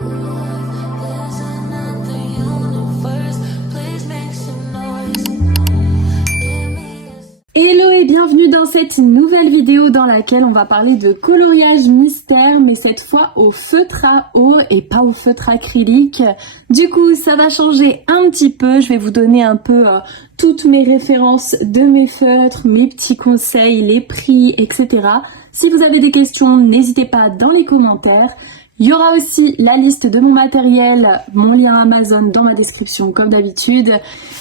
Hello et bienvenue dans cette nouvelle vidéo dans laquelle on va parler de coloriage mystère, mais cette fois au feutre à eau et pas au feutre acrylique. Du coup ça va changer un petit peu, je vais vous donner un peu toutes mes références de mes feutres, mes petits conseils, les prix, etc. Si vous avez des questions, n'hésitez pas dans les commentaires. Il y aura aussi la liste de mon matériel, mon lien Amazon dans ma description comme d'habitude.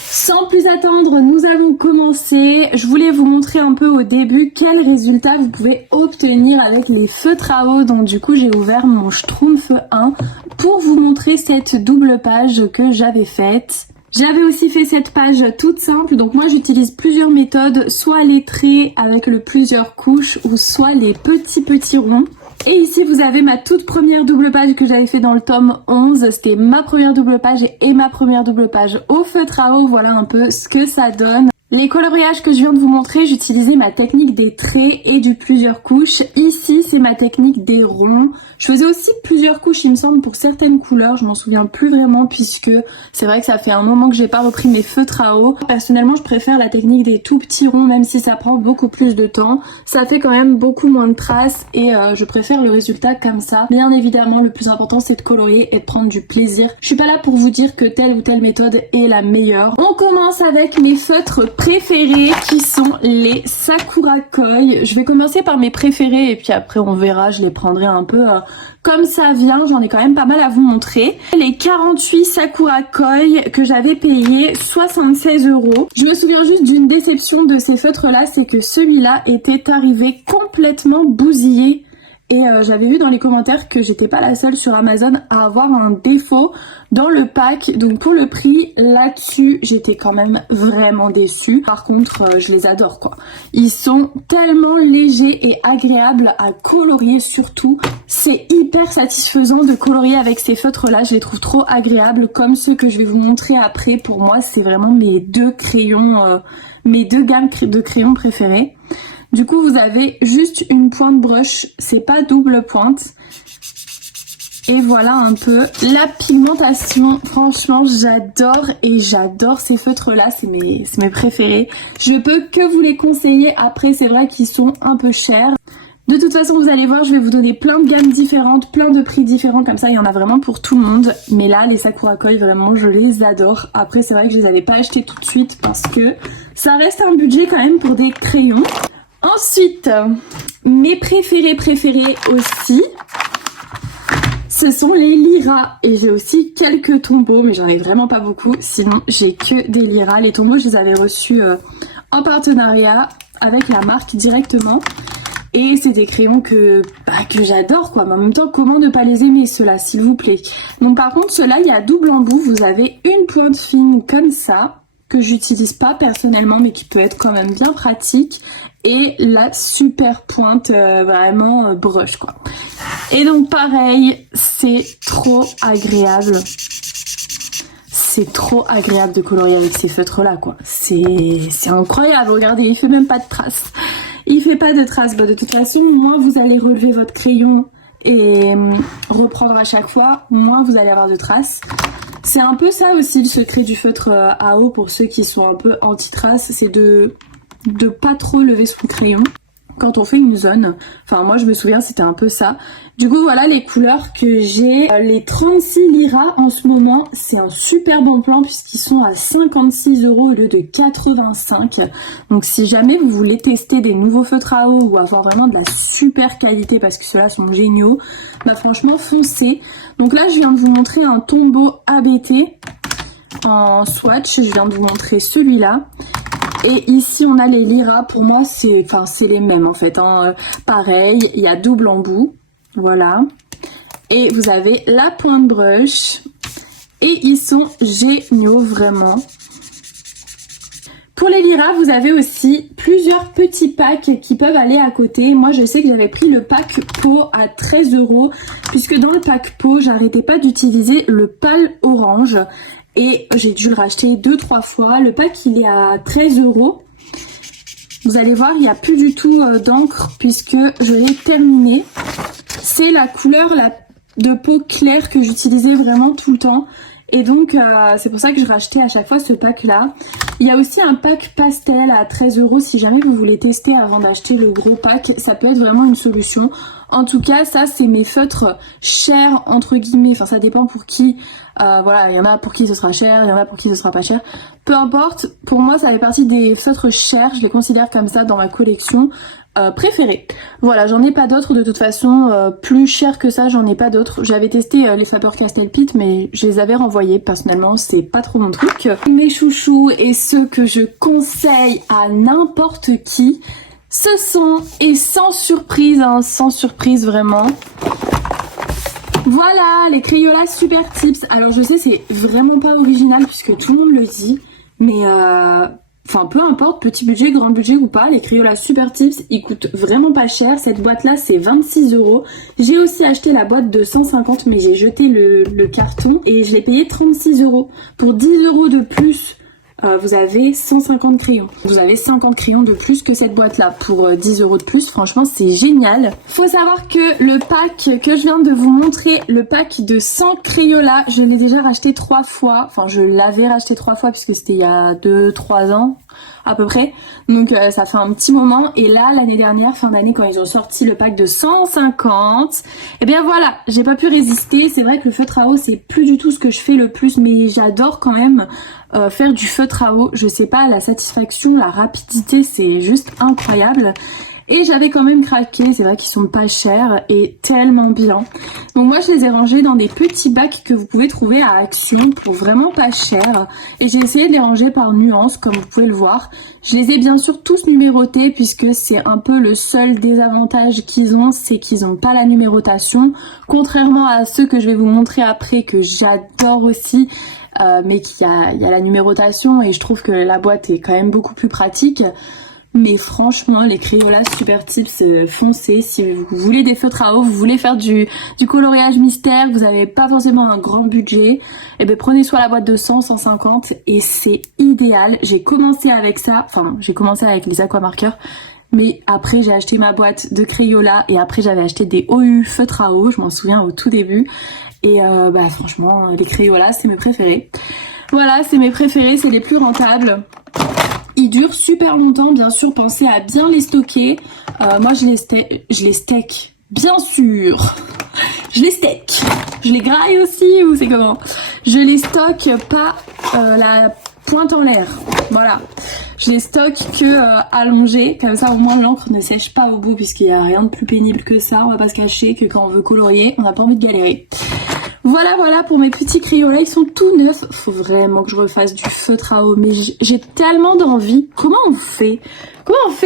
Sans plus attendre, nous allons commencer. Je voulais vous montrer un peu au début quels résultats vous pouvez obtenir avec les feutres à eau. Donc du coup j'ai ouvert mon Schtroumpf 1 pour vous montrer cette double page que j'avais faite. J'avais aussi fait cette page toute simple, donc moi j'utilise plusieurs méthodes, soit les traits avec le plusieurs couches ou soit les petits ronds. Et ici vous avez ma toute première double page que j'avais fait dans le tome 11, c'était ma première double page et ma première double page au feutre à eau, voilà un peu ce que ça donne. Les coloriages que je viens de vous montrer, j'utilisais ma technique des traits et du plusieurs couches. Ici, c'est ma technique des ronds. Je faisais aussi plusieurs couches, il me semble, pour certaines couleurs. Je m'en souviens plus vraiment puisque c'est vrai que ça fait un moment que j'ai pas repris mes feutres à eau. Personnellement, je préfère la technique des tout petits ronds, même si ça prend beaucoup plus de temps. Ça fait quand même beaucoup moins de traces et je préfère le résultat comme ça. Bien évidemment, le plus important, c'est de colorier et de prendre du plaisir. Je suis pas là pour vous dire que telle ou telle méthode est la meilleure. On commence avec mes feutres préférés qui sont les Sakura Koi. Je vais commencer par mes préférés et puis après on verra, je les prendrai un peu comme ça vient. J'en ai quand même pas mal à vous montrer. Les 48 Sakura Koi que j'avais payé 76 €. Je me souviens juste d'une déception de ces feutres là, c'est que celui-là était arrivé complètement bousillé. Et j'avais vu dans les commentaires que j'étais pas la seule sur Amazon à avoir un défaut dans le pack. Donc pour le prix, là-dessus, j'étais quand même vraiment déçue. Par contre, je les adore quoi. Ils sont tellement légers et agréables à colorier surtout. C'est hyper satisfaisant de colorier avec ces feutres-là. Je les trouve trop agréables comme ceux que je vais vous montrer après. Pour moi, c'est vraiment mes deux crayons, mes deux gammes de crayons préférés. Du coup, vous avez juste une pointe brush, c'est pas double pointe. Et voilà un peu la pigmentation. Franchement, j'adore et j'adore ces feutres-là, c'est mes préférés. Je peux que vous les conseiller. Après, c'est vrai qu'ils sont un peu chers. De toute façon, vous allez voir, je vais vous donner plein de gammes différentes, plein de prix différents, comme ça, il y en a vraiment pour tout le monde. Mais là, les Sakura Koi, vraiment, je les adore. Après, c'est vrai que je les avais pas achetés tout de suite parce que ça reste un budget quand même pour des crayons. Ensuite, mes préférés aussi, ce sont les Lyra. Et j'ai aussi quelques tombeaux, mais j'en ai vraiment pas beaucoup. Sinon, j'ai que des Lyra. Les tombeaux, je les avais reçus en partenariat avec la marque directement. Et c'est des crayons que j'adore quoi. Mais en même temps, comment ne pas les aimer ceux-là, s'il vous plaît. Donc par contre, ceux-là, il y a double embout. Vous avez une pointe fine comme ça, que j'utilise pas personnellement, mais qui peut être quand même bien pratique. Et la super pointe vraiment brush quoi. Et donc pareil, c'est trop agréable. C'est trop agréable de colorier avec ces feutres là quoi. C'est incroyable, regardez, il fait même pas de traces. Il fait pas de traces. Bah, de toute façon, moins vous allez relever votre crayon et reprendre à chaque fois, moins vous allez avoir de traces. C'est un peu ça aussi le secret du feutre à eau pour ceux qui sont un peu anti-traces, c'est de pas trop lever son crayon quand on fait une zone. Enfin moi je me souviens c'était un peu ça. Du coup voilà les couleurs que j'ai. Les 36 Lyra en ce moment, c'est un super bon plan puisqu'ils sont à 56 € au lieu de 85. Donc si jamais vous voulez tester des nouveaux feutres à eau ou avoir vraiment de la super qualité parce que ceux-là sont géniaux, bah franchement foncez. Donc là je viens de vous montrer un tombeau ABT en swatch, je viens de vous montrer celui-là. Et ici on a les Lyra, pour moi c'est les mêmes en fait, hein. Pareil, il y a double embout, voilà. Et vous avez la pointe brush, et ils sont géniaux vraiment. Pour les Lyra, vous avez aussi plusieurs petits packs qui peuvent aller à côté. Moi je sais que j'avais pris le pack peau à 13 €, puisque dans le pack peau, j'arrêtais pas d'utiliser le pâle orange. Et j'ai dû le racheter 2-3 fois. Le pack il est à 13 €. Vous allez voir, il n'y a plus du tout d'encre puisque je l'ai terminé. C'est la couleur la de peau claire que j'utilisais vraiment tout le temps. Et donc c'est pour ça que je rachetais à chaque fois ce pack là. Il y a aussi un pack pastel à 13 € si jamais vous voulez tester avant d'acheter le gros pack. Ça peut être vraiment une solution. En tout cas ça c'est mes feutres chers entre guillemets. Enfin ça dépend pour qui. Voilà, il y en a pour qui ce sera cher, il y en a pour qui ce sera pas cher. Peu importe, pour moi ça fait partie des feutres chers. Je les considère comme ça dans ma collection. Préféré. Voilà, j'en ai pas d'autres de toute façon, plus cher que ça, j'en ai pas d'autres. J'avais testé les Faber-Castell Pitt, mais je les avais renvoyés. Personnellement, c'est pas trop mon truc. Mes chouchous et ceux que je conseille à n'importe qui, ce sont, et sans surprise, hein, sans surprise vraiment, voilà, les Crayola Super Tips. Alors je sais, c'est vraiment pas original puisque tout le monde le dit, mais enfin peu importe, petit budget, grand budget ou pas, les Crayola Super Tips, ils coûtent vraiment pas cher. Cette boîte là c'est 26 €. J'ai aussi acheté la boîte de 150 mais j'ai jeté le carton et je l'ai payé 36 €. Pour 10 € de plus, vous avez 150 crayons. Vous avez 50 crayons de plus que cette boîte là pour 10 € de plus. Franchement c'est génial. Faut savoir que le pack que je viens de vous montrer, le pack de 100 Crayola, je l'ai déjà racheté 3 fois. Enfin je l'avais racheté 3 fois puisque c'était il y a 2-3 ans à peu près. Donc ça fait un petit moment. Et là l'année dernière, fin d'année, quand ils ont sorti le pack de 150, et bien voilà, j'ai pas pu résister. C'est vrai que le feutre à eau c'est plus du tout ce que je fais le plus, mais j'adore quand même faire du feutre à eau. Je sais pas, la satisfaction, la rapidité, c'est juste incroyable. Et j'avais quand même craqué, c'est vrai qu'ils sont pas chers et tellement bien. Donc moi je les ai rangés dans des petits bacs que vous pouvez trouver à Action pour vraiment pas cher. Et j'ai essayé de les ranger par nuance comme vous pouvez le voir. Je les ai bien sûr tous numérotés puisque c'est un peu le seul désavantage qu'ils ont, c'est qu'ils n'ont pas la numérotation. Contrairement à ceux que je vais vous montrer après que j'adore aussi. Mais qu'il y a la numérotation et je trouve que la boîte est quand même beaucoup plus pratique. Mais franchement les Crayola Super Tips, foncez si vous voulez des feutres à eau, vous voulez faire du coloriage mystère, vous n'avez pas forcément un grand budget, et bien prenez soit la boîte de 100, 150 et c'est idéal. J'ai commencé avec ça, enfin j'ai commencé avec les aquamarqueurs, mais après j'ai acheté ma boîte de Crayola et après j'avais acheté des OU feutres à eau, je m'en souviens au tout début. Et bah franchement les Crayola c'est mes préférés. Voilà, c'est mes préférés, c'est les plus rentables. Ils durent super longtemps, bien sûr, pensez à bien les stocker. Moi je les steak, bien sûr. Je les steak. Je les graille aussi ou c'est comment? Je les stocke pas la pointe en l'air. Voilà. Je les stocke que allongés, comme ça au moins l'encre ne sèche pas au bout puisqu'il n'y a rien de plus pénible que ça. On va pas se cacher que quand on veut colorier, on n'a pas envie de galérer. Voilà pour mes petits Crayola, ils sont tout neufs. Faut vraiment que je refasse du feutre à eau, mais j'ai tellement d'envie. Comment on fait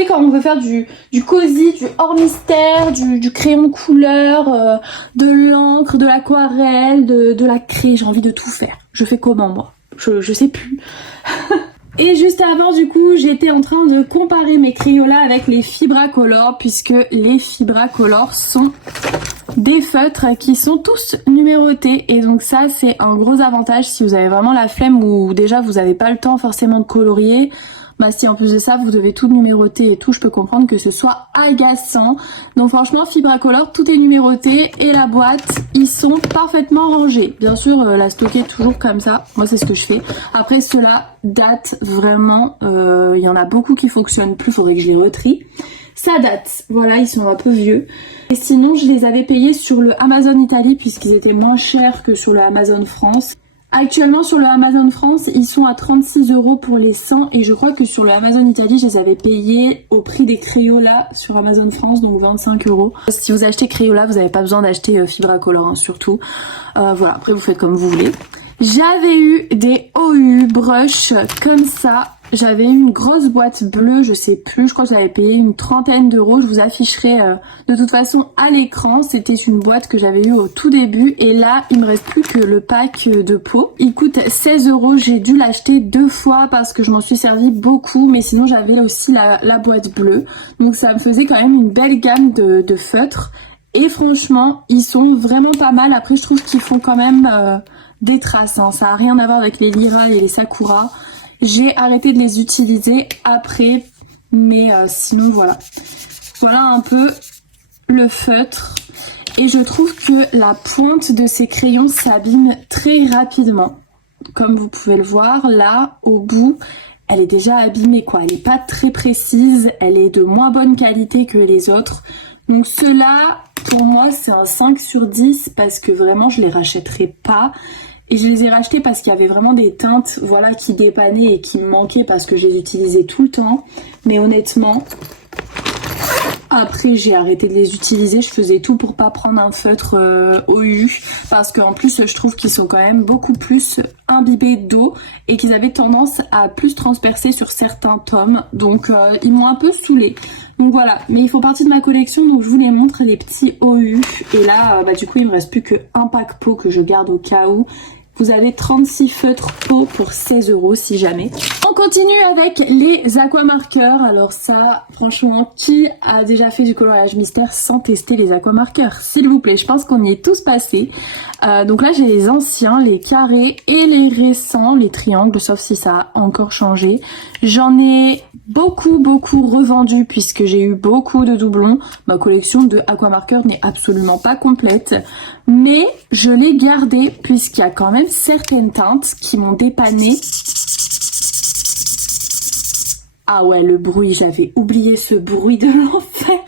quand on veut faire du cosy, du hors mystère, du crayon couleur, de l'encre, de l'aquarelle, de la craie? J'ai envie de tout faire. Je fais comment moi? Je sais plus. Et juste avant, du coup, j'étais en train de comparer mes Crayola avec les Fibracolor, puisque les Fibracolor sont des feutres qui sont tous numérotés. Et donc ça, c'est un gros avantage si vous avez vraiment la flemme ou déjà vous n'avez pas le temps forcément de colorier. Bah si en plus de ça vous devez tout numéroter et tout, je peux comprendre que ce soit agaçant. Donc franchement Fibracolor, tout est numéroté et la boîte, ils sont parfaitement rangés. Bien sûr la stocker toujours comme ça, moi c'est ce que je fais. Après ceux-là datent vraiment, il y en a beaucoup qui fonctionnent plus, faudrait que je les retrie. Ça date, voilà, ils sont un peu vieux. Et sinon je les avais payés sur le Amazon Italie puisqu'ils étaient moins chers que sur le Amazon France. Actuellement sur le Amazon France, ils sont à 36 € pour les 100 et je crois que sur le Amazon Italie, je les avais payés au prix des Crayola sur Amazon France, donc 25 €. Si vous achetez Crayola, vous n'avez pas besoin d'acheter Fibracolor, hein, surtout. Voilà, après vous faites comme vous voulez. J'avais eu des OU brush comme ça. J'avais eu une grosse boîte bleue, je sais plus, je crois que j'avais payé une 30aine d'euros. Je vous afficherai de toute façon à l'écran. C'était une boîte que j'avais eue au tout début. Et là, il me reste plus que le pack de pot. Il coûte 16 €. J'ai dû l'acheter 2 fois parce que je m'en suis servi beaucoup. Mais sinon, j'avais aussi la boîte bleue. Donc ça me faisait quand même une belle gamme de feutres. Et franchement, ils sont vraiment pas mal. Après, je trouve qu'ils font quand même des traces. Hein. Ça n'a rien à voir avec les Lyra et les Sakura. J'ai arrêté de les utiliser après, mais sinon voilà. Voilà un peu le feutre. Et je trouve que la pointe de ces crayons s'abîme très rapidement. Comme vous pouvez le voir, là, au bout, elle est déjà abîmée, quoi. Elle n'est pas très précise, elle est de moins bonne qualité que les autres. Donc ceux-là, pour moi, c'est un 5 sur 10 parce que vraiment, je les rachèterai pas. Et je les ai rachetés parce qu'il y avait vraiment des teintes, voilà, qui dépannaient et qui me manquaient parce que je les utilisais tout le temps. Mais honnêtement... Après j'ai arrêté de les utiliser, je faisais tout pour pas prendre un feutre OU parce qu'en plus je trouve qu'ils sont quand même beaucoup plus imbibés d'eau et qu'ils avaient tendance à plus transpercer sur certains tomes, donc ils m'ont un peu saoulée. Donc voilà, mais ils font partie de ma collection, donc je vous les montre, les petits OU. Et là du coup il me reste plus qu'un pack pot que je garde au cas où. Vous avez 36 feutres pot pour 16 € si jamais. On continue avec les aquamarqueurs. Alors ça, franchement, qui a déjà fait du coloriage mystère sans tester les aquamarqueurs? S'il vous plaît, je pense qu'on y est tous passés. Donc là, j'ai les anciens, les carrés et les récents, les triangles, sauf si ça a encore changé. J'en ai beaucoup revendu puisque j'ai eu beaucoup de doublons. Ma collection de aquamarqueurs n'est absolument pas complète. Mais je l'ai gardé puisqu'il y a quand même certaines teintes qui m'ont dépanné. Ah ouais, le bruit, j'avais oublié ce bruit de l'enfer.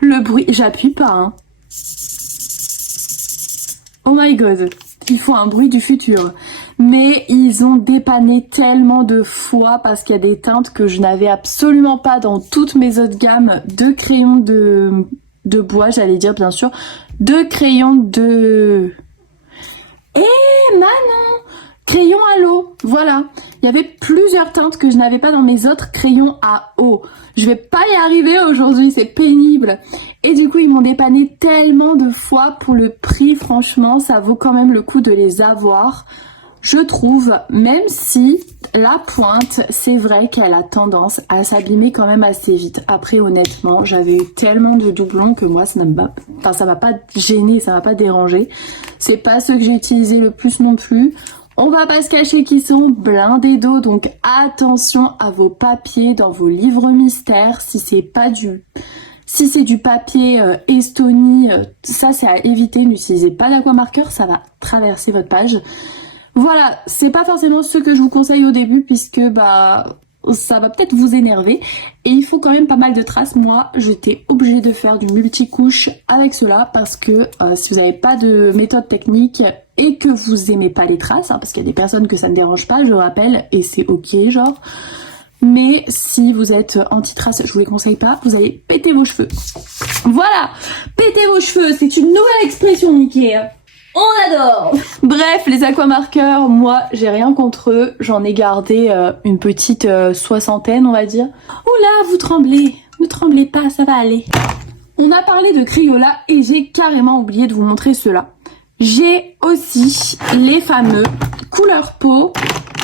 Le bruit, j'appuie pas, hein. Oh my god, il faut un bruit du futur. Mais ils ont dépanné tellement de fois parce qu'il y a des teintes que je n'avais absolument pas dans toutes mes autres gammes de crayons de bois, j'allais dire bien sûr, de crayons de... Manon, crayon à l'eau, voilà. Il y avait plusieurs teintes que je n'avais pas dans mes autres crayons à eau. Je vais pas y arriver aujourd'hui, c'est pénible. Et du coup, ils m'ont dépanné tellement de fois pour le prix, franchement, ça vaut quand même le coup de les avoir. Je trouve, même si la pointe, c'est vrai qu'elle a tendance à s'abîmer quand même assez vite. Après, honnêtement, j'avais eu tellement de doublons que moi, ça m'a pas gêné, ça m'a pas dérangé. C'est pas ceux que j'ai utilisés le plus non plus. On va pas se cacher qu'ils sont blindés d'eau, donc attention à vos papiers dans vos livres mystères. Si c'est du papier Estonie, ça c'est à éviter. N'utilisez pas d'aquamarqueur, ça va traverser votre page. Voilà, c'est pas forcément ce que je vous conseille au début puisque ça va peut-être vous énerver et il faut quand même pas mal de traces. Moi, j'étais obligée de faire du multicouche avec cela parce que si vous n'avez pas de méthode technique et que vous aimez pas les traces, parce qu'il y a des personnes que ça ne dérange pas, je rappelle, et c'est ok genre. Mais si vous êtes anti-trace, je vous les conseille pas, vous allez péter vos cheveux. Voilà, péter vos cheveux, c'est une nouvelle expression, Mickey. On adore. Bref, les aquamarqueurs, moi, j'ai rien contre eux. J'en ai gardé une petite soixantaine, on va dire. Oula, vous tremblez. Ne tremblez pas, ça va aller. On a parlé de Crayola et j'ai carrément oublié de vous montrer ceux-là. J'ai aussi les fameux couleur peau,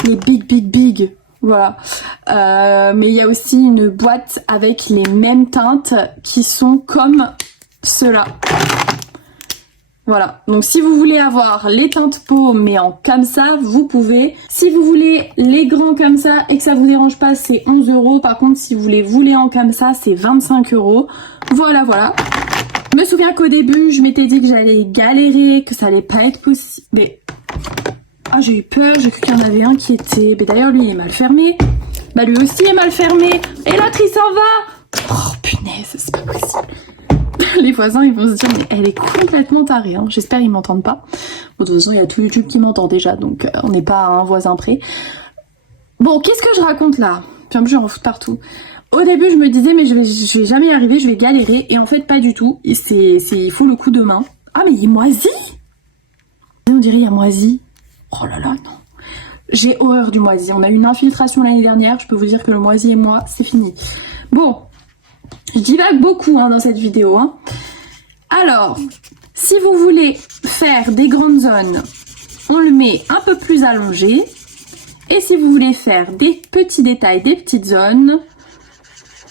les big. Voilà. Mais il y a aussi une boîte avec les mêmes teintes qui sont comme ceux-là. Voilà, donc si vous voulez avoir les teintes peau mais en comme ça, vous pouvez. Si vous voulez les grands comme ça et que ça vous dérange pas, c'est 11 €. Par contre, si vous voulez les en comme ça, c'est 25 €. Voilà. Je me souviens qu'au début, je m'étais dit que j'allais galérer, que ça allait pas être possible. Mais... Ah, j'ai eu peur, j'ai cru qu'il y en avait un qui était... Mais d'ailleurs, lui, il est mal fermé. Bah, lui aussi est mal fermé. Et l'autre, il s'en va. Oh, punaise, c'est pas possible. Les voisins ils vont se dire mais elle est complètement tarée, hein. J'espère ils m'entendent pas. Bon, de toute façon il y a tout YouTube qui m'entend déjà, donc on n'est pas à un voisin près. Bon, qu'est-ce que je raconte là? Puis en plus je en fous partout. Au début je me disais mais je vais jamais y arriver, je vais galérer, et en fait pas du tout. Il faut le coup de main. Ah mais il est moisi. On dirait il y a moisi. Oh là là, non. J'ai horreur du moisi. On a eu une infiltration l'année dernière, je peux vous dire que le moisi et moi c'est fini. Bon, je divague beaucoup dans cette vidéo. Alors, si vous voulez faire des grandes zones, on le met un peu plus allongé. Et si vous voulez faire des petits détails, des petites zones,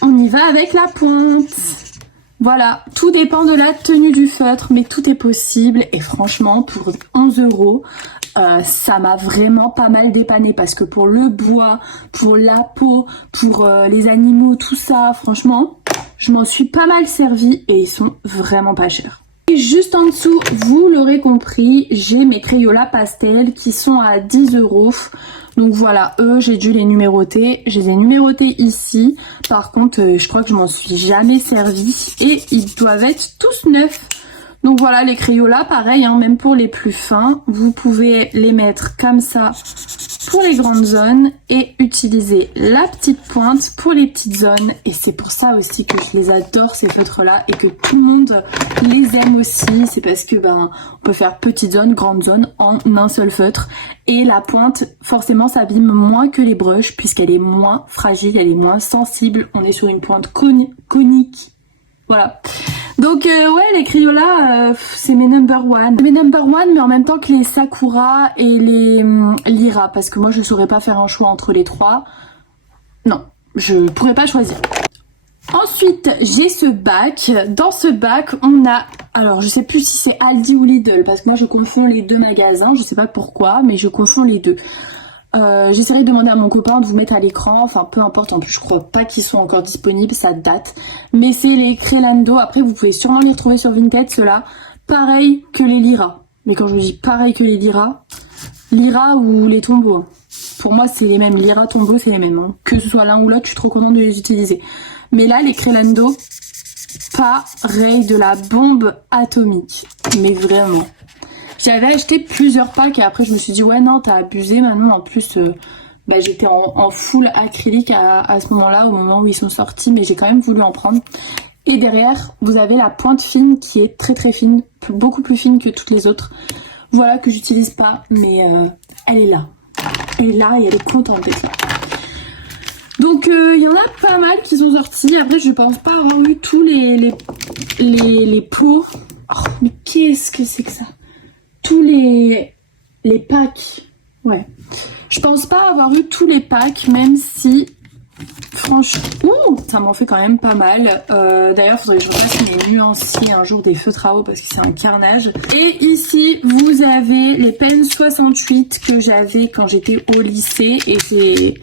on y va avec la pointe. Voilà, tout dépend de la tenue du feutre, mais tout est possible. Et franchement, pour 11 €, ça m'a vraiment pas mal dépanné parce que pour le bois, pour la peau, pour les animaux, tout ça, franchement, je m'en suis pas mal servi et ils sont vraiment pas chers. Et juste en dessous, vous l'aurez compris, j'ai mes Crayolas pastel qui sont à 10 €. Donc voilà, eux, j'ai dû les numéroter. Je les ai numérotés ici. Par contre, je crois que je m'en suis jamais servi. Et ils doivent être tous neufs. Donc voilà, les Crayolas, pareil, hein, même pour les plus fins, vous pouvez les mettre comme ça pour les grandes zones et utiliser la petite pointe pour les petites zones. Et c'est pour ça aussi que je les adore, ces feutres-là, et que tout le monde les aime aussi. C'est parce que on peut faire petite zone, grande zone en un seul feutre. Et la pointe, forcément, s'abîme moins que les brushes puisqu'elle est moins fragile, elle est moins sensible. On est sur une pointe conique. Voilà. Donc ouais, les Crayolas, c'est mes number one. Mes number one, mais en même temps que les Sakura et les Lyra, parce que moi je saurais pas faire un choix entre les trois. Non, je pourrais pas choisir. Ensuite, j'ai ce bac. Dans ce bac, on a... Alors, je sais plus si c'est Aldi ou Lidl, parce que moi je confonds les deux magasins. Je sais pas pourquoi, mais je confonds les deux. J'essaierai de demander à mon copain de vous mettre à l'écran, enfin peu importe, en plus je crois pas qu'ils sont encore disponibles, ça date, mais c'est les Crelando. Après vous pouvez sûrement les retrouver sur Vinted, ceux-là, pareil que les Lyra, mais quand je vous dis pareil que les Lyra ou les Tombow, pour moi c'est les mêmes, Lyra, Tombow c'est les mêmes, hein. Que ce soit l'un ou l'autre, je suis trop contente de les utiliser, mais là les Crelando, pareil, de la bombe atomique, mais vraiment. J'avais acheté plusieurs packs et après je me suis dit ouais non t'as abusé maintenant, en plus j'étais en full acrylique à ce moment-là, au moment où ils sont sortis, mais j'ai quand même voulu en prendre. Et derrière vous avez la pointe fine qui est très très fine, beaucoup plus fine que toutes les autres. Voilà, que j'utilise pas, mais elle est là. Elle est là et elle est contente d'être là. Donc il y en a pas mal qui sont sortis. Après je pense pas avoir eu tous les pots. Oh, mais qu'est-ce que c'est que ça? Tous les packs, ouais. Je pense pas avoir eu tous les packs, même si, franchement, ça m'en fait quand même pas mal. D'ailleurs, faudrait que je refasse mes nuanciers un jour des feutres à eau parce que c'est un carnage. Et ici, vous avez les Pen 68 que j'avais quand j'étais au lycée. Et c'est,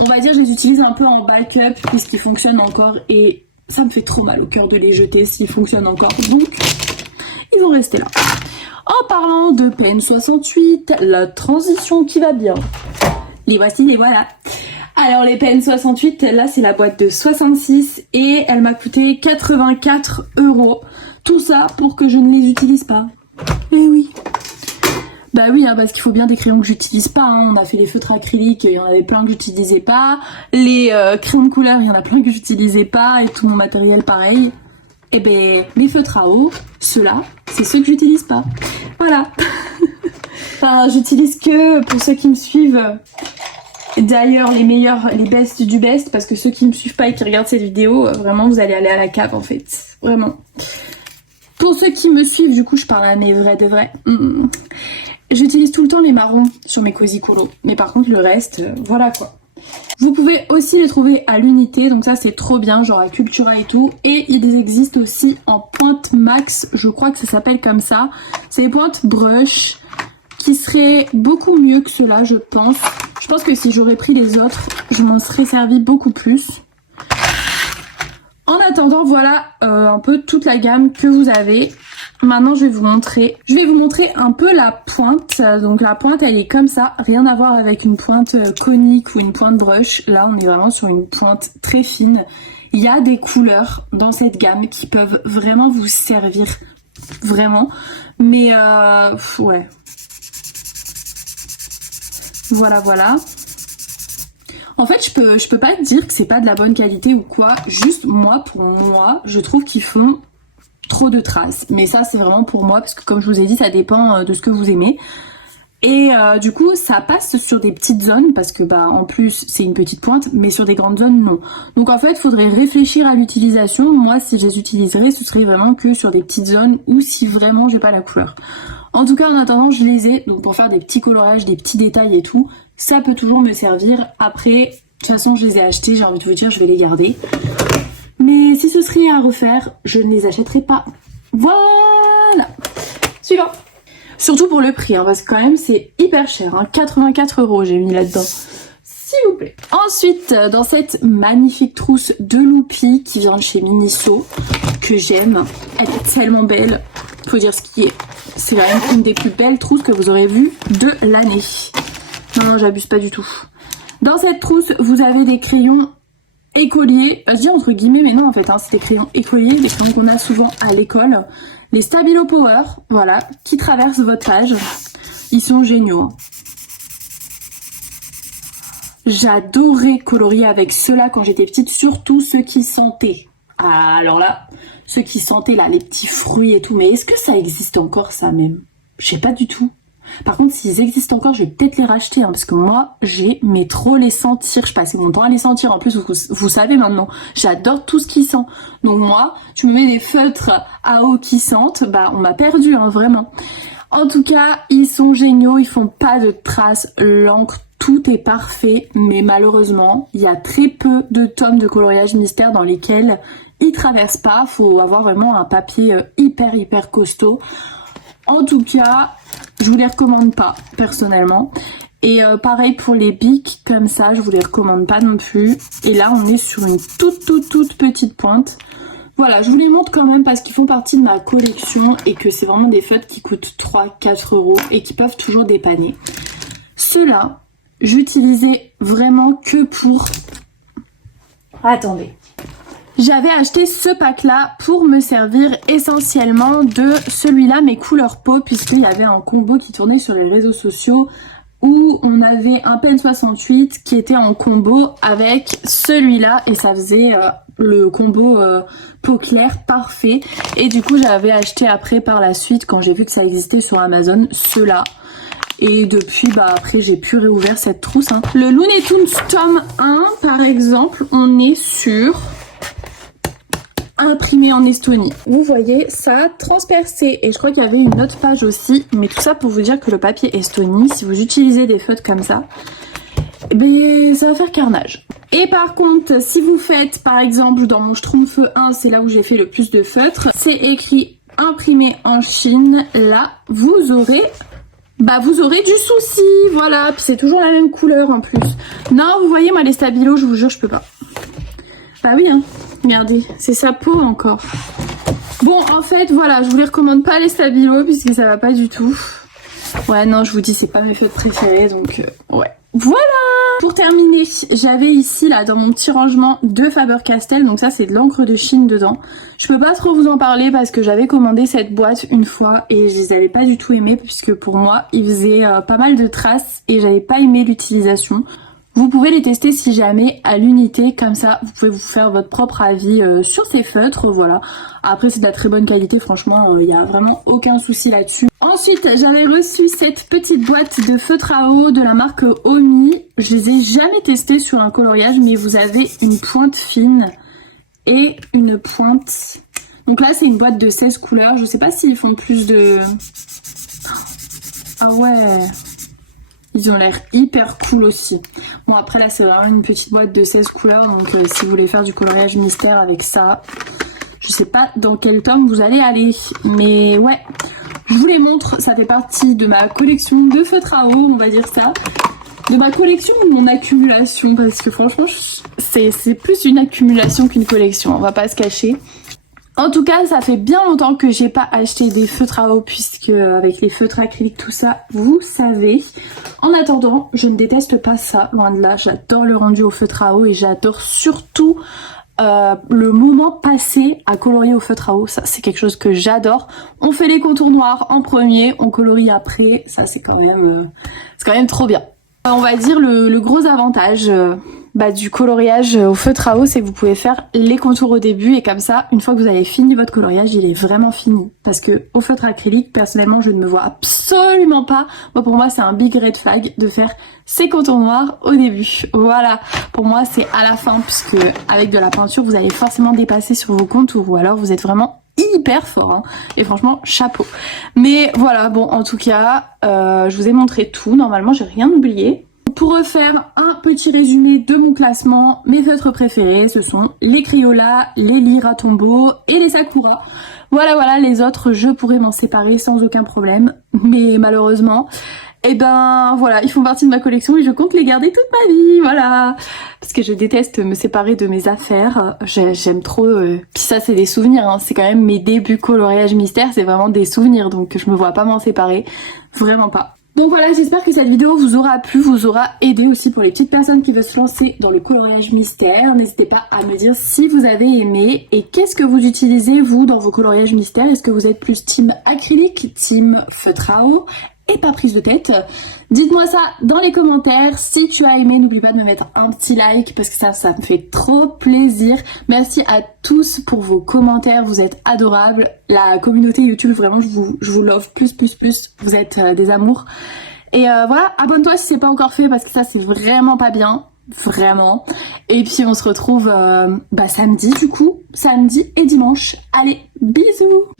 on va dire, je les utilise un peu en backup puisqu'ils fonctionnent encore. Et ça me fait trop mal au cœur de les jeter s'ils fonctionnent encore. Donc, ils vont rester là. En parlant de Pen 68, la transition qui va bien. Les voici, les voilà. Alors les Pen 68, là c'est la boîte de 66 et elle m'a coûté 84 €. Tout ça pour que je ne les utilise pas. Eh oui. Bah oui, hein, parce qu'il faut bien des crayons que j'utilise pas. Hein. On a fait les feutres acryliques, il y en avait plein que j'utilisais pas. Les crayons de couleur, il y en a plein que j'utilisais pas et tout mon matériel pareil. Et ben les feutres à eau, ceux-là, c'est ceux que j'utilise pas. Voilà. Enfin, j'utilise que pour ceux qui me suivent. D'ailleurs, les meilleurs, les best du best, parce que ceux qui me suivent pas et qui regardent cette vidéo, vraiment, vous allez aller à la cave en fait. Vraiment. Pour ceux qui me suivent, du coup, je parle à mes vrais de vrais. J'utilise tout le temps les marrons sur mes Cozy Colo. Mais par contre, le reste, voilà quoi. Vous pouvez aussi les trouver à l'unité, donc ça c'est trop bien, genre à Cultura et tout. Et ils existent aussi en pointe max, je crois que ça s'appelle comme ça. C'est des pointes brush qui seraient beaucoup mieux que ceux-là, je pense. Je pense que si j'aurais pris les autres, je m'en serais servi beaucoup plus. En attendant, voilà un peu toute la gamme que vous avez. Maintenant, je vais vous montrer un peu la pointe. Donc la pointe, elle est comme ça, rien à voir avec une pointe conique ou une pointe brush. Là, on est vraiment sur une pointe très fine. Il y a des couleurs dans cette gamme qui peuvent vraiment vous servir, vraiment. Mais ouais. Voilà, voilà. En fait, je peux pas dire que c'est pas de la bonne qualité ou quoi. Juste moi, pour moi, je trouve qu'ils font trop de traces, mais ça c'est vraiment pour moi parce que comme je vous ai dit, ça dépend de ce que vous aimez. Et du coup ça passe sur des petites zones parce que en plus c'est une petite pointe, mais sur des grandes zones non. Donc en fait il faudrait réfléchir à l'utilisation. Moi si je les utiliserais, ce serait vraiment que sur des petites zones ou si vraiment j'ai pas la couleur. En tout cas en attendant je les ai, donc pour faire des petits coloriages, des petits détails et tout, ça peut toujours me servir. Après de toute façon je les ai achetés, j'ai envie de vous dire je vais les garder. Mais si ce serait à refaire, je ne les achèterai pas. Voilà. Suivant. Surtout pour le prix, hein, parce que quand même c'est hyper cher. Hein. 84 € j'ai mis là-dedans. S'il vous plaît. Ensuite, dans cette magnifique trousse de Loopy qui vient de chez Miniso, que j'aime. Elle est tellement belle, faut dire ce qui est. C'est quand même une des plus belles trousses que vous aurez vues de l'année. Non, j'abuse pas du tout. Dans cette trousse, vous avez des crayons écoliers. Je dis entre guillemets, mais non en fait, hein, c'est des crayons écoliers, des crayons qu'on a souvent à l'école. Les Stabilo Power, voilà, qui traversent votre âge. Ils sont géniaux. Hein. J'adorais colorier avec ceux-là quand j'étais petite, surtout ceux qui sentaient. Ah, alors là, ceux qui sentaient là, les petits fruits et tout. Mais est-ce que ça existe encore ça même? Je sais pas du tout. Par contre, s'ils existent encore, je vais peut-être les racheter, hein, parce que moi, j'aimais trop les sentir. Je passais mon temps à les sentir. En plus, vous savez maintenant, j'adore tout ce qui sent. Donc moi, tu me mets des feutres à eau qui sentent, bah on m'a perdu, hein, vraiment. En tout cas, ils sont géniaux, ils font pas de traces, l'encre, tout est parfait, mais malheureusement, il y a très peu de tomes de coloriage mystère dans lesquels ils traversent pas. Faut avoir vraiment un papier hyper costaud. En tout cas, je vous les recommande pas, personnellement. Et pareil pour les bics, comme ça, je vous les recommande pas non plus. Et là, on est sur une toute petite pointe. Voilà, je vous les montre quand même parce qu'ils font partie de ma collection et que c'est vraiment des feutres qui coûtent 3-4 € et qui peuvent toujours dépanner. Ceux-là, j'utilisais vraiment que pour... Attendez. J'avais acheté ce pack-là pour me servir essentiellement de celui-là, mais couleur peau, puisqu'il y avait un combo qui tournait sur les réseaux sociaux où on avait un Pen 68 qui était en combo avec celui-là et ça faisait le combo peau claire parfait. Et du coup, j'avais acheté après par la suite, quand j'ai vu que ça existait sur Amazon, ceux-là. Et depuis, bah après, j'ai pu réouvrir cette trousse. Hein. Le Looney Tunes tome 1, par exemple, on est sur... imprimé en Estonie. Vous voyez, ça a transpercé. Et je crois qu'il y avait une autre page aussi. Mais tout ça pour vous dire que le papier Estonie, si vous utilisez des feutres comme ça, eh ben, ça va faire carnage. Et par contre, si vous faites, par exemple, dans mon Schtroumpf 1, c'est là où j'ai fait le plus de feutres, c'est écrit imprimé en Chine. Là, vous aurez... bah vous aurez du souci, voilà. Puis c'est toujours la même couleur en plus. Non, vous voyez, moi les Stabilo, je vous jure, je peux pas. Bah oui, hein. Regardez, c'est sa peau encore. Bon, en fait, voilà, je vous les recommande pas les Stabilo puisque ça va pas du tout. Ouais, non, je vous dis, c'est pas mes feutres préférés, donc ouais. Voilà. Pour terminer, j'avais ici, là, dans mon petit rangement, 2 Faber-Castell. Donc ça, c'est de l'encre de Chine dedans. Je peux pas trop vous en parler parce que j'avais commandé cette boîte une fois et je les avais pas du tout aimés puisque pour moi, ils faisaient pas mal de traces et j'avais pas aimé l'utilisation. Vous pouvez les tester si jamais à l'unité, comme ça vous pouvez vous faire votre propre avis sur ces feutres, voilà. Après c'est de la très bonne qualité, franchement il n'y a vraiment aucun souci là-dessus. Ensuite j'avais reçu cette petite boîte de feutres à eau de la marque Omi. Je les ai jamais testés sur un coloriage, mais vous avez une pointe fine et une pointe... Donc là c'est une boîte de 16 couleurs, je sais pas s'ils font plus de... Ah ouais... Ils ont l'air hyper cool aussi. Bon après là c'est vraiment une petite boîte de 16 couleurs. Donc si vous voulez faire du coloriage mystère avec ça, je sais pas dans quel tome vous allez aller. Mais ouais, je vous les montre. Ça fait partie de ma collection de feutres à eau, on va dire ça. De ma collection ou de mon accumulation. Parce que franchement c'est plus une accumulation qu'une collection, on va pas se cacher. En tout cas, ça fait bien longtemps que j'ai pas acheté des feutres à eau puisque avec les feutres acryliques, tout ça, vous savez. En attendant, je ne déteste pas ça, loin de là. J'adore le rendu au feutre à eau et j'adore surtout le moment passé à colorier au feutre à eau. Ça, c'est quelque chose que j'adore. On fait les contours noirs en premier, on colorie après. Ça, c'est quand même trop bien. On va dire le gros avantage du coloriage au feutre à eau, c'est que vous pouvez faire les contours au début et comme ça, une fois que vous avez fini votre coloriage, il est vraiment fini. Parce que au feutre acrylique, personnellement, je ne me vois absolument pas. Pour moi, c'est un big red flag de faire ces contours noirs au début. Voilà, pour moi, c'est à la fin puisque avec de la peinture, vous allez forcément dépasser sur vos contours ou alors vous êtes vraiment hyper fort, hein. Et franchement chapeau. Mais voilà, bon en tout cas je vous ai montré tout, normalement j'ai rien oublié. Pour refaire un petit résumé de mon classement, mes feutres préférés ce sont les Crayola, les Lyra Tombow et les Sakura. Voilà, les autres je pourrais m'en séparer sans aucun problème, mais malheureusement Et ben voilà, ils font partie de ma collection et je compte les garder toute ma vie, voilà. Parce que je déteste me séparer de mes affaires, j'aime trop. Puis ça c'est des souvenirs, hein. C'est quand même mes débuts coloriage mystère, c'est vraiment des souvenirs, donc je me vois pas m'en séparer, vraiment pas. Donc voilà, j'espère que cette vidéo vous aura plu, vous aura aidé aussi pour les petites personnes qui veulent se lancer dans le coloriage mystère. N'hésitez pas à me dire si vous avez aimé et qu'est-ce que vous utilisez vous dans vos coloriages mystères. Est-ce que vous êtes plus team acrylique, team feutre à eau et pas prise de tête? Dites-moi ça dans les commentaires. Si tu as aimé, n'oublie pas de me mettre un petit like parce que ça me fait trop plaisir. Merci à tous pour vos commentaires, vous êtes adorables. La communauté YouTube, vraiment, je vous love plus. Vous êtes des amours. Et voilà, abonne-toi si c'est pas encore fait parce que ça c'est vraiment pas bien. Vraiment. Et puis on se retrouve samedi du coup. Samedi et dimanche. Allez, bisous!